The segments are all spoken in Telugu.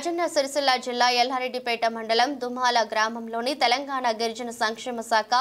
రాజన్న సిరిసిల్ల జిల్లా ఎల్లారెడ్డిపేట మండలం దుమాల గ్రామంలోని తెలంగాణ గిరిజన సంక్షేమ శాఖ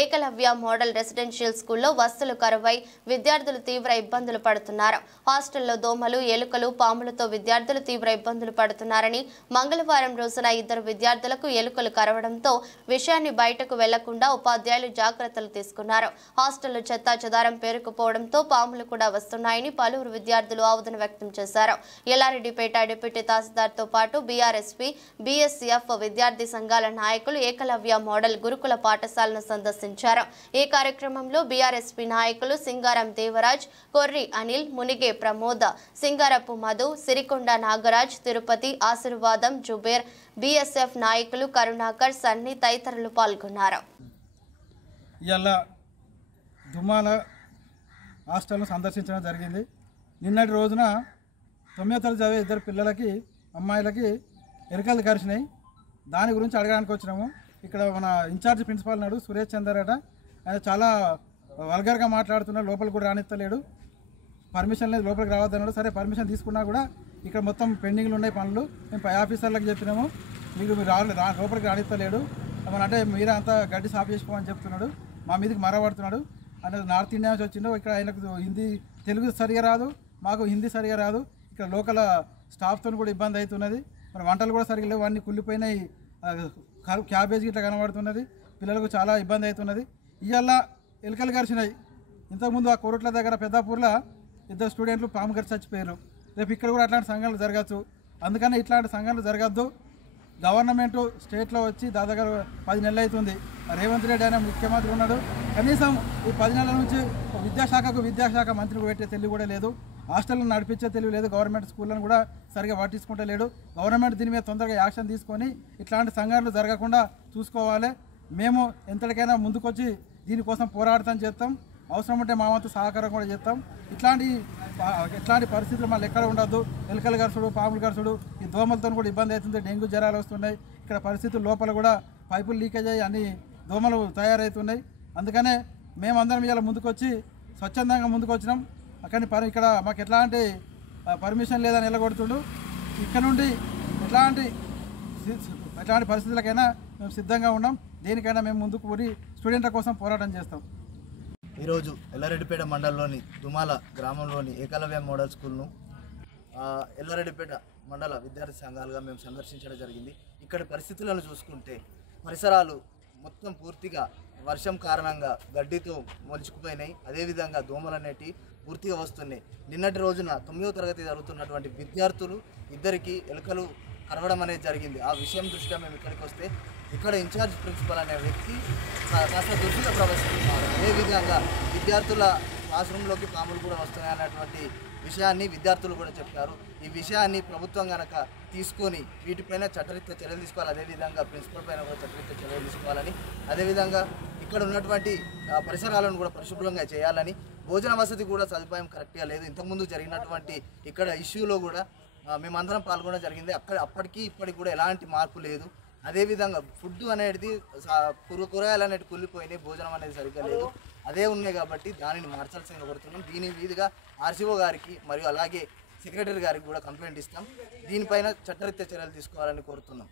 ఏకలవ్య మోడల్ రెసిడెన్షియల్ స్కూల్లో వసతులు కరువై విద్యార్థులు తీవ్ర ఇబ్బందులు పడుతున్నారు. హాస్టల్లో దోమలు, ఎలుకలు, పాములతో విద్యార్థులు తీవ్ర ఇబ్బందులు పడుతున్నారని, మంగళవారం రోజున ఇద్దరు విద్యార్థులకు ఎలుకలు కరవడంతో విషయాన్ని బయటకు వెళ్లకుండా ఉపాధ్యాయులు జాగ్రత్తలు తీసుకున్నారు. హాస్టల్లో చెత్తాచెదారం పేరుకుపోవడంతో పాములు కూడా వస్తున్నాయని పలువురు విద్యార్థులు ఆవేదన వ్యక్తం చేశారు. ఎల్లారెడ్డిపేట డిప్యూటీ తహసీల్దార్తో పాటు బీఆర్ఎస్పీ, బీఎస్ఎఫ్ విద్యార్థి సంఘాల నాయకులు ఏకలవ్య మోడల్ గురుకుల పాఠశాలను సందర్శించారు. ఈ కార్యక్రమంలో బీఆర్ఎస్పీ నాయకులు సింగారం దేవరాజ్, కొర్రి అనిల్, మునిగే ప్రమోద్, సింగారపు మధు, సిరికొండ నాగరాజ్, తిరుపతి, ఆశీర్వాదం, జుబేర్, బీఎస్ఎఫ్ నాయకులు కరుణాకర్, సన్ని తదితరులు పాల్గొన్నారు. దుమ్మాల హాస్టల్ను సందర్శించడం జరిగింది. నిన్నటి రోజున 9వ తరగతి చదివే ఇద్దరు పిల్లలకి, అమ్మాయిలకి ఎలుకలు కరిచినాయి. దాని గురించి అడగడానికి వచ్చినాము. ఇక్కడ మన ఇన్ఛార్జ్ ప్రిన్సిపాల్ నాడు సురేష్ చందర్ అట, ఆయన చాలా వల్గర్గా మాట్లాడుతున్నాడు. లోపలికి కూడా రానిస్తలేడు, పర్మిషన్ లేదు, లోపలికి రావద్దన్నాడు. సరే పర్మిషన్ తీసుకున్నా కూడా ఇక్కడ మొత్తం పెండింగ్లు ఉన్నాయి పనులు. మేము పై ఆఫీసర్లకు చెప్పినాము, మీరు లోపలికి రానిస్తలేడు మన, అంటే మీరే అంతా గడ్డి సాఫ్ చేసుకోమని చెప్తున్నాడు. మా మీదకి మరబడుతున్నాడు. అంటే నార్త్ ఇండియా నుంచి వచ్చిండు. ఇక్కడ ఆయనకు తెలుగు సరిగా రాదు, మాకు హిందీ సరిగా రాదు. ఇక్కడ లోకల్ స్టాఫ్తో కూడా ఇబ్బంది అవుతున్నది. మన వంటలు కూడా సరిగ్గా లేవు, అన్నీ కుళ్ళిపోయినాయి, క్యాబేజ్ ఇట్లా కనబడుతున్నది. పిల్లలకు చాలా ఇబ్బంది అవుతున్నది. ఇవాళ ఎలుకలు కరిచినాయి. ఇంతకుముందు ఆ కోరుట్ల దగ్గర పెద్దాపూర్లో ఇద్దరు స్టూడెంట్లు పాము కరిచి చచ్చిపోయారు. రేపు ఇక్కడ కూడా అట్లాంటి సంఘటనలు జరగచ్చు. అందుకని ఇట్లాంటి సంఘటనలు జరగద్దు. గవర్నమెంటు స్టేట్లో వచ్చి దాదాపు 10 నెలలు అవుతుంది. రేవంత్ రెడ్డి అనే ముఖ్యమంత్రి ఉన్నాడు. కనీసం ఈ 10 నెలల నుంచి విద్యాశాఖ మంత్రికి పెట్టే తెలివి కూడా లేదు. హాస్టల్ను నడిపించే తెలివి లేదు. గవర్నమెంట్ స్కూళ్ళను కూడా సరిగా పట్టించుకుంటే లేడు. గవర్నమెంట్ దీని మీద తొందరగా యాక్షన్ తీసుకొని ఇట్లాంటి సంఘటనలు జరగకుండా చూసుకోవాలి. మేము ఎంతటికైనా ముందుకొచ్చి దీనికోసం పోరాటం చేస్తాం. అవసరం ఉంటే మా వంతు సహకారం కూడా చేస్తాం. ఇట్లాంటి పరిస్థితులు మళ్ళీ ఎక్కడ ఉండద్దు. ఎలుకలు గరుసుడు, పాములు గరుసుడు, ఈ దోమలతో కూడా ఇబ్బంది అవుతుంది. డెంగ్యూ జ్వరాలు వస్తున్నాయి. ఇక్కడ పరిస్థితులు లోపల కూడా పైపులు లీకేజ్ అయ్యి అన్ని దోమలు తయారవుతున్నాయి. అందుకనే మేమందరం ఇవాళ ముందుకొచ్చి స్వచ్ఛందంగా ముందుకు వచ్చినాం. కానీ ఇక్కడ మాకు ఎట్లాంటి పర్మిషన్ లేదని వెళ్ళగొడుతుండు. ఇక్కడ నుండి ఎట్లాంటి పరిస్థితులకైనా మేము సిద్ధంగా ఉన్నాం. దేనికైనా మేము ముందుకు పోయి స్టూడెంట్ల కోసం పోరాటం చేస్తాం. ఈరోజు ఎల్లారెడ్డిపేట మండలంలోని దుమాల గ్రామంలోని ఏకలవ్య మోడల్ స్కూల్ను ఎల్లారెడ్డిపేట మండల విద్యార్థి సంఘాలుగా మేము సందర్శించడం జరిగింది. ఇక్కడ పరిస్థితులను చూసుకుంటే పరిసరాలు మొత్తం పూర్తిగా వర్షం కారణంగా గడ్డితో మొలుచుకుపోయినాయి. అదేవిధంగా దోమలు అనేటివి పూర్తిగా వస్తున్నాయి. నిన్నటి రోజున 9వ తరగతి జరుగుతున్నటువంటి విద్యార్థులు ఇద్దరికి ఎలుకలు కరవడం అనేది జరిగింది. ఆ విషయం దృష్ట్యా మేము ఇక్కడికి వస్తే ఇక్కడ ఇన్ఛార్జ్ ప్రిన్సిపల్ అనే వ్యక్తి కాస్త దుర్దిగా ప్రవర్తిస్తున్నారు. అదేవిధంగా విద్యార్థుల క్లాస్ రూమ్లోకి పాములు కూడా వస్తున్నాయన్నటువంటి విషయాన్ని విద్యార్థులు కూడా చెప్పారు. ఈ విషయాన్ని ప్రభుత్వం కనుక తీసుకొని వీటిపైన చట్టరీత్యా చర్యలు తీసుకోవాలి. అదేవిధంగా ప్రిన్సిపల్ పైన కూడా చట్టరీత్యా చర్యలు తీసుకోవాలని, అదేవిధంగా ఇక్కడ ఉన్నటువంటి పరిసరాలను కూడా పరిశుభ్రంగా చేయాలని, భోజన వసతి కూడా సదుపాయం కరెక్ట్గా లేదు. ఇంతకుముందు జరిగినటువంటి ఇక్కడ ఇష్యూలో కూడా మేమందరం పాల్గొనడం జరిగింది. అప్పటికి ఇప్పటికి కూడా ఎలాంటి మార్పు లేదు. అదేవిధంగా ఫుడ్ అనేది కూరగాయలు అనేవి కుళ్ళిపోయినాయి, భోజనం అనేది సరిగ్గా లేదు. అదే ఉన్నాయి కాబట్టి దానిని మార్చాల్సిందిగా కోరుతున్నాం. దీని మీదుగా ఆర్సీఓ గారికి మరియు అలాగే సెక్రటరీ గారికి కూడా కంప్లైంట్ ఇస్తాం. దీనిపైన చట్టరీత్యా చర్యలు తీసుకోవాలని కోరుతున్నాం.